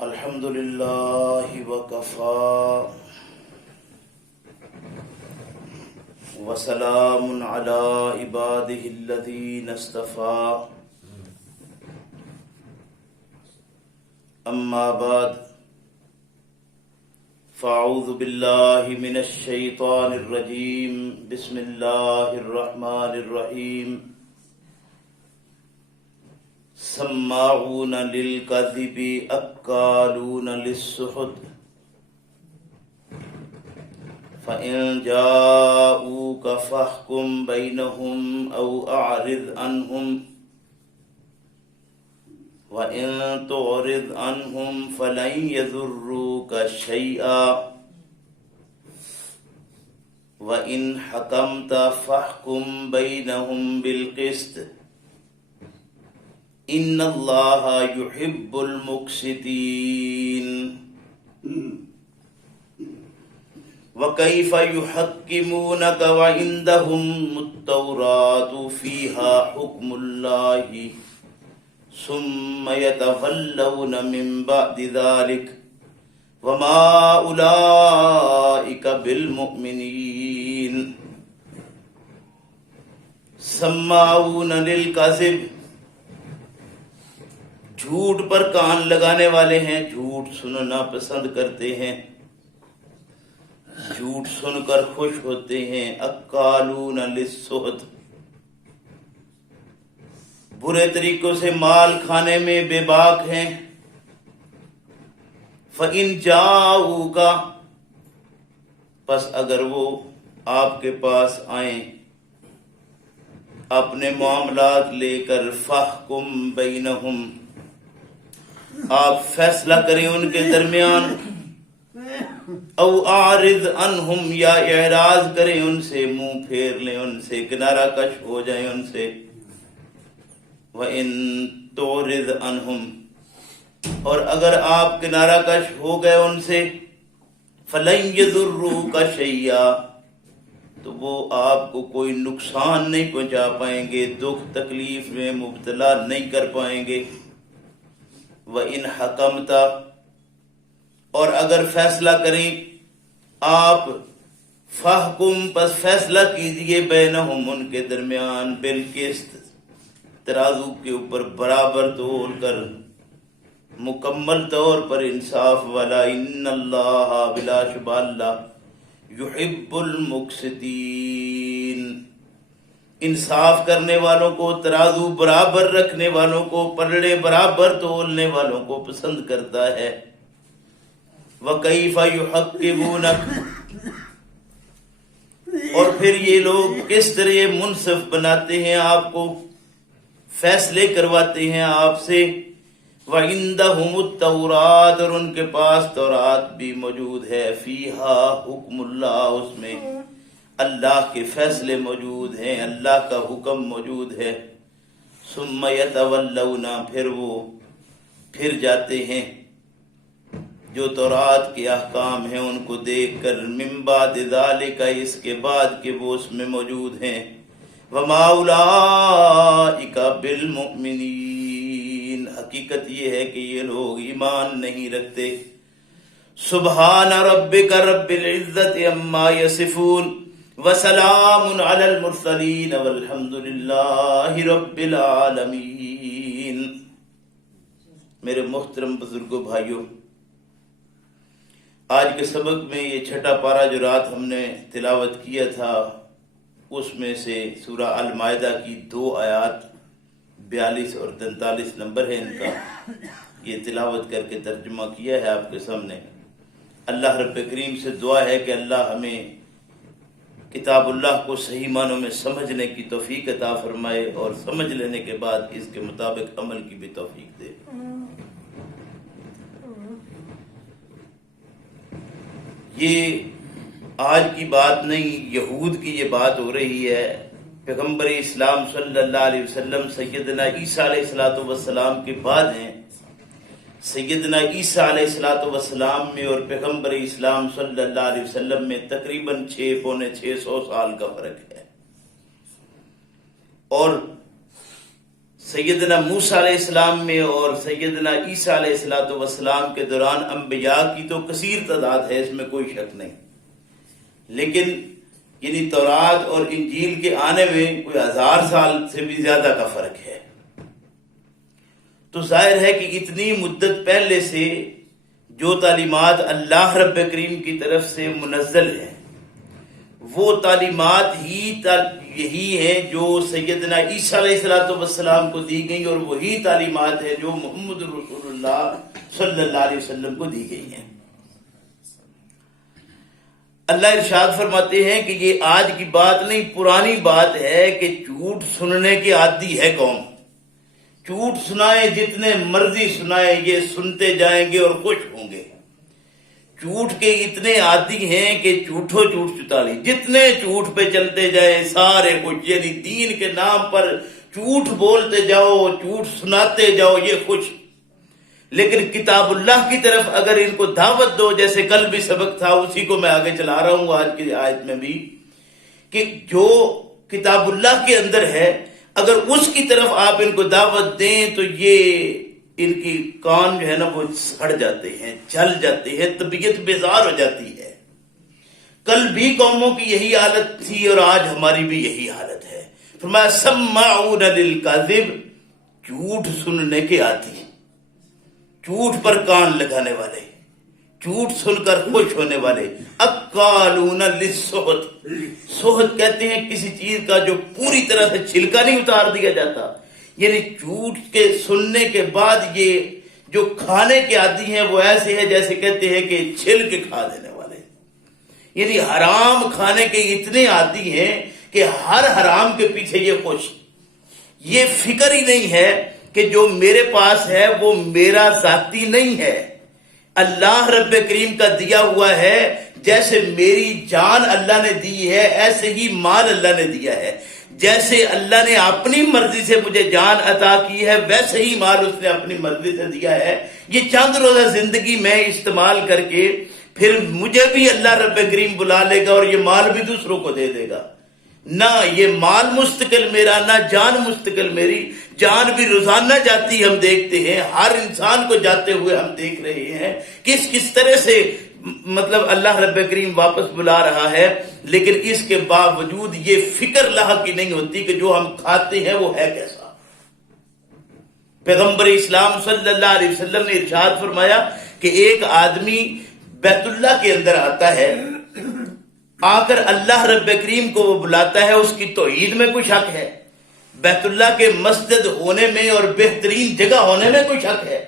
الحمد لله وكفى وسلام على عباده الذين اصطفى أما بعد فأعوذ بالله من الشيطان الرجيم بسم الله الرحمن الرحيم سماعون للكذب أكالون للسحت فإن جاءوك فاحكم بينهم أو أعرض عنهم وإن تعرض عنهم فلن يضروك شيئا وإن حكمت فاحكم بينهم بالقسط إن الله يحب المقسطين وكيف يحكمونك وعندهم التوراة فيها حكم الله ثم يتولون من بعد ذلك وما أولئك بالمؤمنين سماعون للكذب جھوٹ پر کان لگانے والے ہیں، جھوٹ سننا پسند کرتے ہیں، جھوٹ سن کر خوش ہوتے ہیں۔ اکالون للسحت، برے طریقوں سے مال کھانے میں بے باک ہیں۔ فَإِن جَاءُوكَ، پس اگر وہ آپ کے پاس آئیں اپنے معاملات لے کر، فَاحْكُم بَيْنَهُمْ، آپ فیصلہ کریں ان کے درمیان، او اعرض عنہم، یا اعراض کریں ان سے، منہ پھیر لیں ان سے، کنارہ کش ہو جائیں ان سے۔ وَإِن تُعْرِضْ عَنْهُمْ، اور اگر آپ کنارہ کش ہو گئے ان سے، فَلَن يَضُرُّوكَ شَيْئًا، تو وہ آپ کو کوئی نقصان نہیں پہنچا پائیں گے، دکھ تکلیف میں مبتلا نہیں کر پائیں گے۔ وَإِنْ حَكَمْتَ، اور اگر فیصلہ کریں آپ، فَاحْكُمْ، پس فیصلہ کیجئے، بینہم، ان کے درمیان، بالقسط، ترازو کے اوپر برابر تول کر، مکمل طور پر انصاف والا۔ ان اللہ، بلا شبہ اللہ، یحب المقسطین، انصاف کرنے والوں کو، ترازو برابر رکھنے والوں کو، پلڑے برابر تولنے والوں کو پسند کرتا ہے۔ وَكَيْفَ يُحَكِّمُونَكَ، اور پھر یہ لوگ کس طرح منصف بناتے ہیں آپ کو، فیصلے کرواتے ہیں آپ سے۔ وَعِندَهُمُ التَّوْرَاةُ، اور ان کے پاس تورات بھی موجود ہے، فیہا حکم اللہ، اس میں اللہ کے فیصلے موجود ہیں، اللہ کا حکم موجود ہے۔ ثم یتولون، پھر وہ پھر جاتے ہیں جو تورات کے احکام ہیں ان کو دیکھ کر، من بعد ذالک، اس کے بعد کہ وہ اس میں موجود ہیں۔ وما اولئک بالمؤمنین، حقیقت یہ ہے کہ یہ لوگ ایمان نہیں رکھتے۔ سبحان ربک رب العزت عما یصفون وسلام علی المرسلین والحمد للہ رب العالمین۔ میرے محترم بزرگوں، بھائیوں، آج کے سبق میں یہ چھٹا پارہ جو رات ہم نے تلاوت کیا تھا، اس میں سے سورہ المائدہ کی 2 آیات 42 اور 43 نمبر ہے ان کا، یہ تلاوت کر کے ترجمہ کیا ہے آپ کے سامنے۔ اللہ رب کریم سے دعا ہے کہ اللہ ہمیں کتاب اللہ کو صحیح معنوں میں سمجھنے کی توفیق عطا فرمائے، اور سمجھ لینے کے بعد اس کے مطابق عمل کی بھی توفیق دے۔ یہ آج کی بات نہیں، یہود کی یہ بات ہو رہی ہے۔ پیغمبر اسلام صلی اللہ علیہ وسلم سیدنا عیسیٰ علیہ السلام کے بعد ہیں۔ سیدنا عیسیٰ علیہ السلام میں اور پیغمبر اسلام صلی اللہ علیہ وسلم میں تقریباً 600 سال کا فرق ہے، اور سیدنا موسیٰ علیہ السلام میں اور سیدنا عیسیٰ علیہ السلام کے دوران انبیاء کی تو کثیر تعداد ہے، اس میں کوئی شک نہیں، لیکن یعنی تورات اور انجیل کے آنے میں کوئی 1000 سال سے بھی زیادہ کا فرق ہے۔ تو ظاہر ہے کہ اتنی مدت پہلے سے جو تعلیمات اللہ رب کریم کی طرف سے منزل ہیں وہ تعلیمات ہی یہی ہیں جو سیدنا عیسیٰ علیہ السلام کو دی گئی، اور وہی تعلیمات ہیں جو محمد رسول اللہ صلی اللہ علیہ وسلم کو دی گئی ہیں۔ اللہ ارشاد فرماتے ہیں کہ یہ آج کی بات نہیں، پرانی بات ہے کہ جھوٹ سننے کی عادی ہے قوم، جھوٹ سنائیں جتنے مرضی سنائیں، یہ سنتے جائیں گے اور خوش ہوں گے۔ جھوٹ کے اتنے عادی ہیں کہ جھوٹو جھوٹ چتالی، جتنے جھوٹ پہ چلتے جائیں سارے خوش، یعنی دین کے نام پر جھوٹ بولتے جاؤ، جھوٹ سناتے جاؤ، یہ خوش۔ لیکن کتاب اللہ کی طرف اگر ان کو دعوت دو، جیسے کل بھی سبق تھا اسی کو میں آگے چلا رہا ہوں آج کی آیت میں بھی، کہ جو کتاب اللہ کے اندر ہے اگر اس کی طرف آپ ان کو دعوت دیں تو یہ ان کی کان جو ہے نا وہ سڑ جاتے ہیں، جل جاتے ہیں، طبیعت بیزار ہو جاتی ہے۔ کل بھی قوموں کی یہی حالت تھی اور آج ہماری بھی یہی حالت ہے۔ فرمایا سماعون للکذب، جھوٹ سننے کے عادی، جھوٹ پر کان لگانے والے، جھوٹ سن کر خوش ہونے والے، اکالون للسحت، سحت کہتے ہیں کسی چیز کا جو پوری طرح سے چھلکا نہیں اتار دیا جاتا، یعنی جھوٹ کے سننے کے بعد یہ جو کھانے کے عادی ہیں وہ ایسے ہیں جیسے کہتے ہیں کہ چھل کے کھا دینے والے، یعنی حرام کھانے کے اتنے عادی ہیں کہ ہر حرام کے پیچھے یہ خوش، یہ فکر ہی نہیں ہے کہ جو میرے پاس ہے وہ میرا ذاتی نہیں ہے، اللہ رب کریم کا دیا ہوا ہے۔ جیسے میری جان اللہ نے دی ہے ایسے ہی مال اللہ نے دیا ہے، جیسے اللہ نے اپنی مرضی سے مجھے جان عطا کی ہے ویسے ہی مال اس نے اپنی مرضی سے دیا ہے۔ یہ چند روزہ زندگی میں استعمال کر کے پھر مجھے بھی اللہ رب کریم بلا لے گا اور یہ مال بھی دوسروں کو دے دے گا۔ نہ یہ مال مستقل میرا، نہ جان مستقل میری، جان بھی روزانہ جاتی ہم دیکھتے ہیں، ہر انسان کو جاتے ہوئے ہم دیکھ رہے ہیں کس طرح سے مطلب اللہ رب کریم واپس بلا رہا ہے، لیکن اس کے باوجود یہ فکر لاحق کی نہیں ہوتی کہ جو ہم کھاتے ہیں وہ ہے کیسا۔ پیغمبر اسلام صلی اللہ علیہ وسلم نے ارشاد فرمایا کہ ایک آدمی بیت اللہ کے اندر آتا ہے، آ کر اللہ رب کریم کو وہ بلاتا ہے، اس کی توحید میں کوئی شک ہے، بیت اللہ کے مسجد ہونے میں اور بہترین جگہ ہونے میں کوئی شک ہے،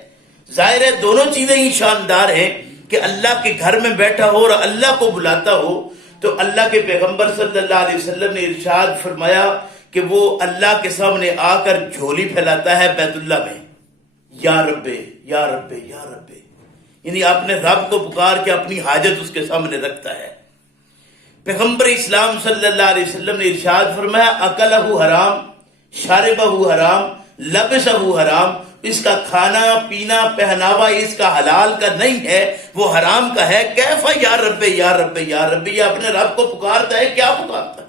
ظاہر ہے دونوں چیزیں ہی شاندار ہیں کہ اللہ کے گھر میں بیٹھا ہو اور اللہ کو بلاتا ہو۔ تو اللہ کے پیغمبر صلی اللہ علیہ وسلم نے ارشاد فرمایا کہ وہ اللہ کے سامنے آ کر جھولی پھیلاتا ہے بیت اللہ میں، یا رب یا رب یا رب، یعنی اپنے رب کو پکار کے اپنی حاجت اس کے سامنے رکھتا ہے۔ پیغمبر اسلام صلی اللہ علیہ وسلم نے ارشاد فرمایا اکلہ حرام، شاربہ حرام، لبسہ حرام، اس کا کھانا پینا پہناوا اس کا حلال کا نہیں ہے، وہ حرام کا ہے۔ کیفا یا رب یا رب یا رب، یہ اپنے رب کو پکارتا ہے، کیا پکارتا ہے؟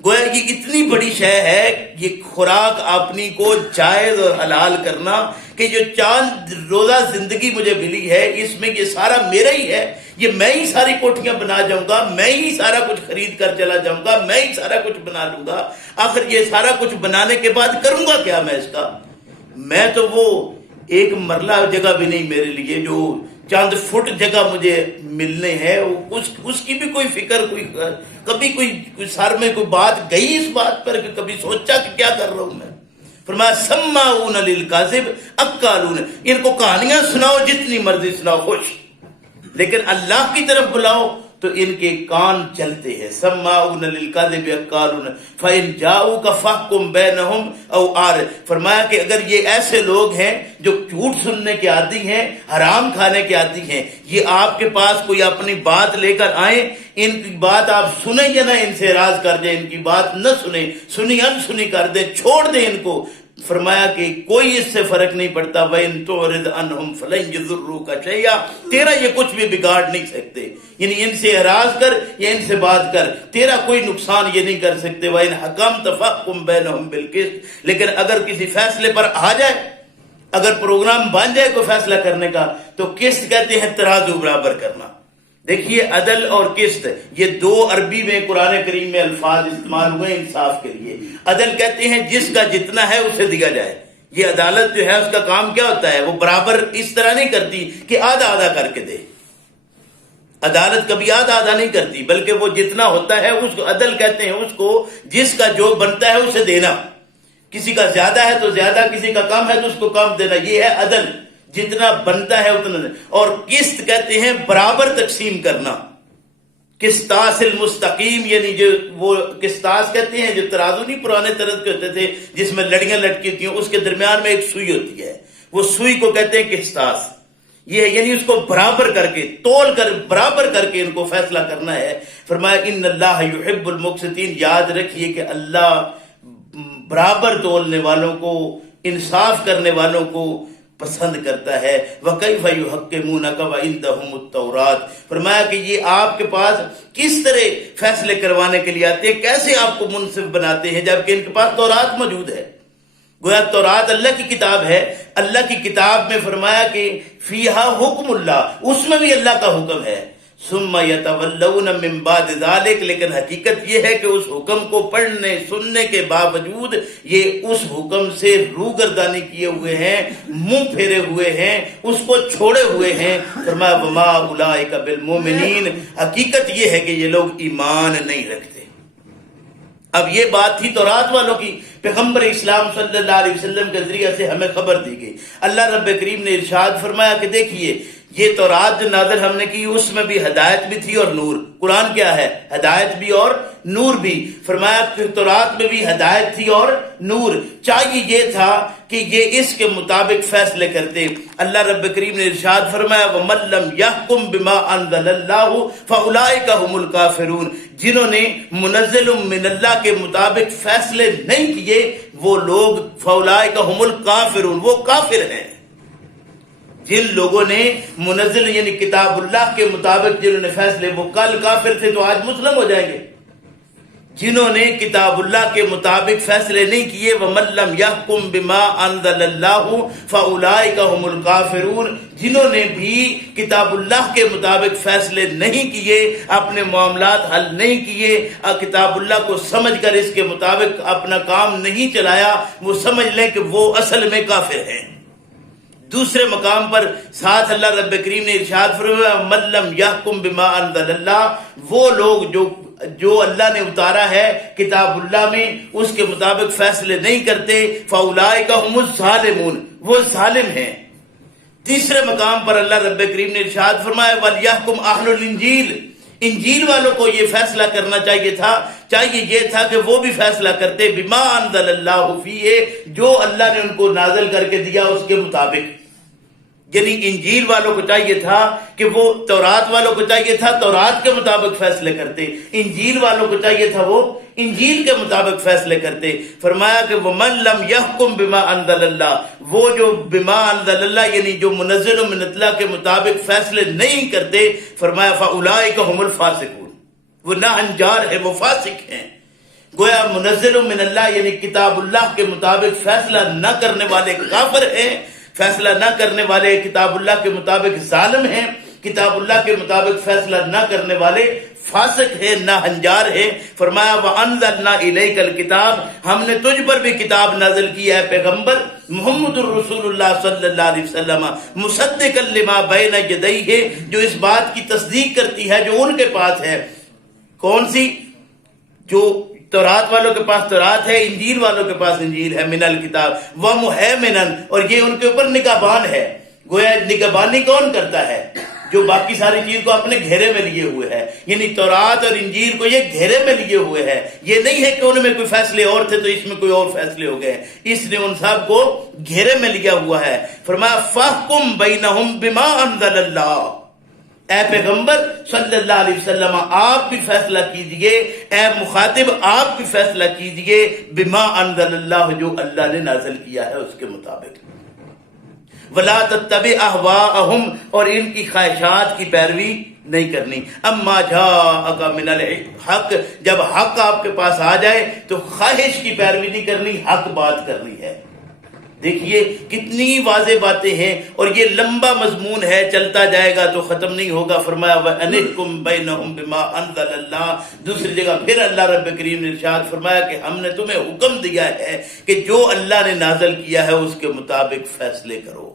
گویا یہ اتنی بڑی شے ہے یہ خوراک اپنی کو جائز اور حلال کرنا کہ جو چاند روزہ زندگی مجھے ملی ہے اس میں یہ سارا میرا ہی ہے، یہ میں ہی ساری کوٹھیاں بنا جاؤں گا، میں ہی سارا کچھ خرید کر چلا جاؤں گا، میں ہی سارا کچھ بنا لوں گا، آخر یہ سارا کچھ بنانے کے بعد کروں گا کیا میں اس کا؟ میں تو وہ ایک مرلہ جگہ بھی نہیں میرے لیے، جو چند فٹ جگہ مجھے ملنے ہیں اس کی بھی کوئی فکر، کبھی کوئی سر میں کوئی بات گئی اس بات پر کہ کبھی سوچا کہ کیا کر رہا ہوں میں؟ فرمایا سماعون للکذب اکالون، ان کو کہانیاں سناؤ جتنی مرضی سناؤ خوش، لیکن اللہ کی طرف بلاؤ تو ان کے کان چلتے ہیں۔ سماعون للکذب اکالون فإن جاؤوک فاحکم بینہم او عارض، فرمایا کہ اگر یہ ایسے لوگ ہیں جو جھوٹ سننے کے عادی ہیں، حرام کھانے کے عادی ہیں، یہ آپ کے پاس کوئی اپنی بات لے کر آئیں، ان کی بات آپ سنیں یا نہ ان سے اعراض کر دیں، ان کی بات نہ سنیں، سنی انسنی کر دیں، چھوڑ دیں ان کو، فرمایا کہ کوئی اس سے فرق نہیں پڑتا وَإِن تُعْرِضْ عَنْهُمْ فَلَن يَضُرُّوكَ شَيْئًا، تیرا یہ کچھ بھی بگاڑ نہیں سکتے، یعنی ان سے اعراض کر یا ان سے بات کر، تیرا کوئی نقصان یہ نہیں کر سکتے۔ وَإِنْ حَكَمْتَ فَاحْكُم بَيْنَهُم بِالْقِسْطِ، لیکن اگر کسی فیصلے پر آ جائے، اگر پروگرام بن جائے کوئی فیصلہ کرنے کا، تو قسط کہتے ہیں ترازو برابر کرنا۔ دیکھیے عدل اور قسط یہ دو عربی میں قرآن کریم میں الفاظ استعمال ہوئے انصاف کے لیے۔ عدل کہتے ہیں جس کا جتنا ہے اسے دیا جائے۔ یہ عدالت جو ہے اس کا کام کیا ہوتا ہے؟ وہ برابر اس طرح نہیں کرتی کہ آدھا آدھا کر کے دے، عدالت کبھی آدھا آدھا نہیں کرتی، بلکہ وہ جتنا ہوتا ہے اس کو عدل کہتے ہیں، اس کو جس کا جو بنتا ہے اسے دینا۔ کسی کا زیادہ ہے تو زیادہ، کسی کا کم ہے تو اس کو کم دینا، یہ ہے عدل، جتنا بنتا ہے اتنا۔ اور قسط کہتے ہیں برابر تقسیم کرنا۔ قسطاس المستقیم، یعنی جو وہ قسطاس کہتے ہیں جو ترازو نہیں پرانے طرز کے ہوتے تھے جس میں لڑیاں لٹکی ہوتی ہیں، اس کے درمیان میں ایک سوئی ہوتی ہے، وہ سوئی کو کہتے ہیں قسطاس۔ یہ یعنی اس کو برابر کر کے تول کر برابر کر کے ان کو فیصلہ کرنا ہے۔ فرمایا ان اللہ یحب المقسطین، یاد رکھیے کہ اللہ برابر تولنے والوں کو، انصاف کرنے والوں کو پسند کرتا ہے۔ وَكَيْفَ يُحَكِّمُونَكَ وَعِندَهُمُ التَّوْرَاةُ، فرمایا کہ یہ آپ کے پاس کس طرح فیصلے کروانے کے لیے آتے ہیں، کیسے آپ کو منصف بناتے ہیں جبکہ ان کے پاس تورات موجود ہے۔ گویا تورات اللہ کی کتاب ہے، اللہ کی کتاب میں فرمایا کہ فیہا حکم اللہ، اس میں بھی اللہ کا حکم ہے۔ ثم یتولون من بعد ذلک، لیکن حقیقت یہ ہے کہ اس حکم کو پڑھنے سننے کے باوجود یہ اس حکم سے روگردانی کیے ہوئے ہیں، منہ پھیرے ہوئے ہیں، اس کو چھوڑے ہوئے ہیں۔ فرمایا وما اولئک بالمؤمنین، حقیقت یہ ہے کہ یہ لوگ ایمان نہیں رکھتے۔ اب یہ بات تھی تورات والوں کی، پیغمبر اسلام صلی اللہ علیہ وسلم کے ذریعے سے ہمیں خبر دی گئی۔ اللہ رب کریم نے ارشاد فرمایا کہ دیکھیے یہ تورات جو نازل ہم نے کی اس میں بھی ہدایت بھی تھی اور نور۔ قرآن کیا ہے؟ ہدایت بھی اور نور بھی۔ فرمایا کہ تورات میں بھی ہدایت تھی اور نور، چاہیے یہ تھا کہ یہ اس کے مطابق فیصلے کرتے۔ اللہ رب کریم نے ارشاد فرمایا وَمَن لَّمْ يَحْكُم بِمَا أَنزَلَ اللَّهُ فَأُولَٰئِكَ هُمُ الْكَافِرُونَ، جنہوں نے منزل من اللہ کے مطابق فیصلے نہیں کیے وہ لوگ فَأُولَٰئِكَ هُمُ الْكَافِرُونَ، وہ کافر ہیں۔ جن لوگوں نے منزل یعنی کتاب اللہ کے مطابق جنہوں نے فیصلے، وہ کل کافر تھے تو آج مسلم ہو جائیں گے۔ جنہوں نے کتاب اللہ کے مطابق فیصلے نہیں کیے وَمَن لَّمْ يَحْكُم بِمَا أَنزَلَ اللَّهُ فَأُولَٰئِكَ هُمُ الْكَافِرُونَ، جنہوں نے بھی کتاب اللہ کے مطابق فیصلے نہیں کیے، اپنے معاملات حل نہیں کیے، کتاب اللہ کو سمجھ کر اس کے مطابق اپنا کام نہیں چلایا، وہ سمجھ لیں کہ وہ اصل میں کافر ہیں۔ دوسرے مقام پر ساتھ اللہ رب کریم نے ارشاد فرمایا مَن لَّمْ يَحْكُم بِمَا أَنزَلَ اللَّهُ، وہ لوگ جو اللہ نے اتارا ہے کتاب اللہ میں اس کے مطابق فیصلے نہیں کرتے فَأُولَٰئِكَ هُمُ الظَّالِمُونَ، وہ ظالم ہیں۔ تیسرے مقام پر اللہ رب کریم نے ارشاد فرمایا وَلْيَحْكُمْ أَهْلُ الْإِنجِيلِ، انجیل والوں کو یہ فیصلہ کرنا چاہیے تھا، چاہیے یہ تھا کہ وہ بھی فیصلہ کرتے بِمَا أَنزَلَ اللَّهُ فِيهِ، جو اللہ نے ان کو نازل کر کے دیا اس کے مطابق۔ یعنی انجیل والوں کو چاہیے تھا کہ وہ تورات والوں کو چاہیے تھا تورات کے مطابق فیصلے کرتے، انجیل والوں کو چاہیے تھا وہ انجیل کے مطابق فیصلے کرتے۔ فرمایا کہ وَمَن لَّمْ يَحْكُم بِمَا أَنزَلَ اللَّهُ، وہ جو بِمَا أَنزَلَ اللَّهُ یعنی جو منزل من اللہ کے مطابق فیصلے نہیں کرتے، فرمایا فَأُولَٰئِكَ هُمُ الْفَاسِقُونَ، وہ ناہنجار ہیں، وہ فاسق ہیں۔ گویا منزل من اللہ یعنی کتاب اللہ کے مطابق فیصلہ نہ کرنے والے کافر ہیں، فیصلہ نہ کرنے والے کتاب اللہ کے مطابق ظالم ہیں، کتاب اللہ کے مطابق فیصلہ نہ کرنے والے فاسق ہیں، ناہنجار ہیں۔ فرمایا وَأَنزَلْنَا إِلَيْكَ الْكِتَابَ، ہم نے تجھ پر بھی کتاب نازل کی ہے پیغمبر محمد الرسول اللہ صلی اللہ علیہ وسلم مصدقا لما بین یدیہ، جو اس بات کی تصدیق کرتی ہے جو ان کے پاس ہے۔ کون سی؟ جو تورات والوں کے پاس تورات ہے، انجیل والوں کے پاس انجیل ہے، من الکتاب ومہیمنا، اور یہ ان کے اوپر نگہبان ہے۔ گویا نگہبانی کون کرتا ہے؟ جو باقی ساری چیز کو اپنے گھیرے میں لیے ہوئے ہے، یعنی تورات اور انجیل کو یہ گھیرے میں لیے ہوئے ہے۔ یہ نہیں ہے کہ ان میں کوئی فیصلے اور تھے تو اس میں کوئی اور فیصلے ہو گئے، اس نے ان سب کو گھیرے میں لیا ہوا ہے۔ فرمایا فَاحْكُم بَيْنَهُم بِمَا أَنزَلَ اللَّهُ، اے پیغمبر صلی اللہ علیہ وسلم آپ بھی فیصلہ کیجئے، اے مخاطب آپ بھی فیصلہ کیجئے بما انزل اللہ، جو اللہ نے نازل کیا ہے اس کے مطابق۔ وَلَا تَتَّبِعْ أَهْوَاءَهُمْ، اور ان کی خواہشات کی پیروی نہیں کرنی۔ اما جاءک من الحق، جب حق آپ کے پاس آ جائے تو خواہش کی پیروی نہیں کرنی، حق بات کرنی ہے۔ دیکھیے کتنی واضح باتیں ہیں، اور یہ لمبا مضمون ہے، چلتا جائے گا تو ختم نہیں ہوگا۔ فرمایا وَأَنِحْكُمْ بَيْنَهُمْ بِمَا أَنزَلَ اللَّهُ، دوسری جگہ پھر اللہ رب کریم نے ارشاد فرمایا کہ ہم نے تمہیں حکم دیا ہے کہ جو اللہ نے نازل کیا ہے اس کے مطابق فیصلے کرو۔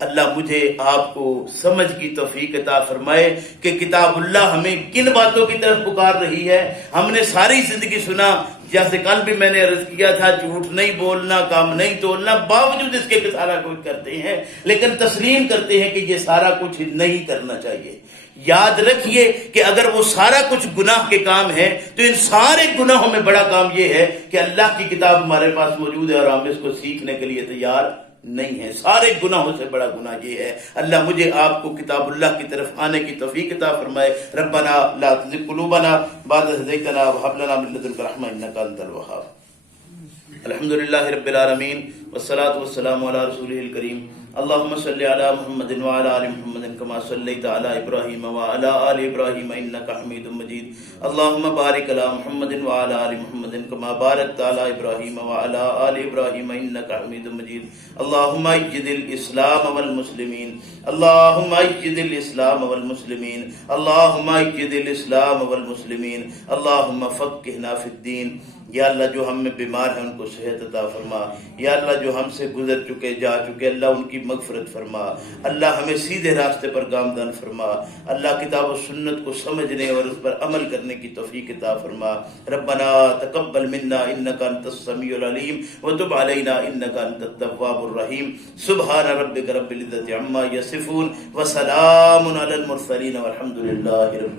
اللہ مجھے آپ کو سمجھ کی توفیق عطا فرمائے کہ کتاب اللہ ہمیں کن باتوں کی طرف پکار رہی ہے۔ ہم نے ساری زندگی سنا، جیسے کل بھی میں نے عرض کیا تھا، جھوٹ نہیں بولنا، کام نہیں تولنا، باوجود اس کے سارا کچھ کرتے ہیں، لیکن تسلیم کرتے ہیں کہ یہ سارا کچھ نہیں کرنا چاہیے۔ یاد رکھیے کہ اگر وہ سارا کچھ گناہ کے کام ہے تو ان سارے گناہوں میں بڑا کام یہ ہے کہ اللہ کی کتاب ہمارے پاس موجود ہے اور ہم اس کو سیکھنے کے لیے تیار نہیں ہے۔ سارے گناہوں سے بڑا گناہ یہ ہے۔ اللہ مجھے آپ کو کتاب اللہ کی طرف آنے کی توفیق عطا فرمائے۔ ربنا لا تزغ قلوبنا بعد إذ هديتنا وهب لنا من لدنك رحمة إنك أنت الوهاب۔ الحمد للہ رب العالمین والصلاة والسلام علی رسولہ الکریم۔ اللہم صلی علی محمد وعلی آل محمد کما صلیت علی ابراہیم وعلی آل ابراہیم انک حمید مجید۔ اللہم بارک علی محمد وعلی آل محمد کما بارکت علی ابراہیم وعلی آل ابراہیم انک حمید مجید۔ اللہم اید الاسلام والمسلمین، اللہم اید الاسلام والمسلمین، اللہم اید الاسلام والمسلمین، اللہم فقہنا فی الدین۔ یا اللہ جو ہم میں بیمار ہیں ان کو صحت عطا فرما، یا اللہ جو ہم سے گزر چکے جا چکے اللہ ان کی مغفرت فرما، اللہ ہمیں سیدھے راستے پر گامزن فرما، اللہ کتاب و سنت کو سمجھنے اور اس پر عمل کرنے کی توفیق عطا فرما۔ ربنا تقبل منا انک انت السمیع العلیم وتب علینا انک انت التواب الرحیم۔ سبحان ربک رب العزۃ عما یصفون وسلام علی المرسلین والحمد للہ رب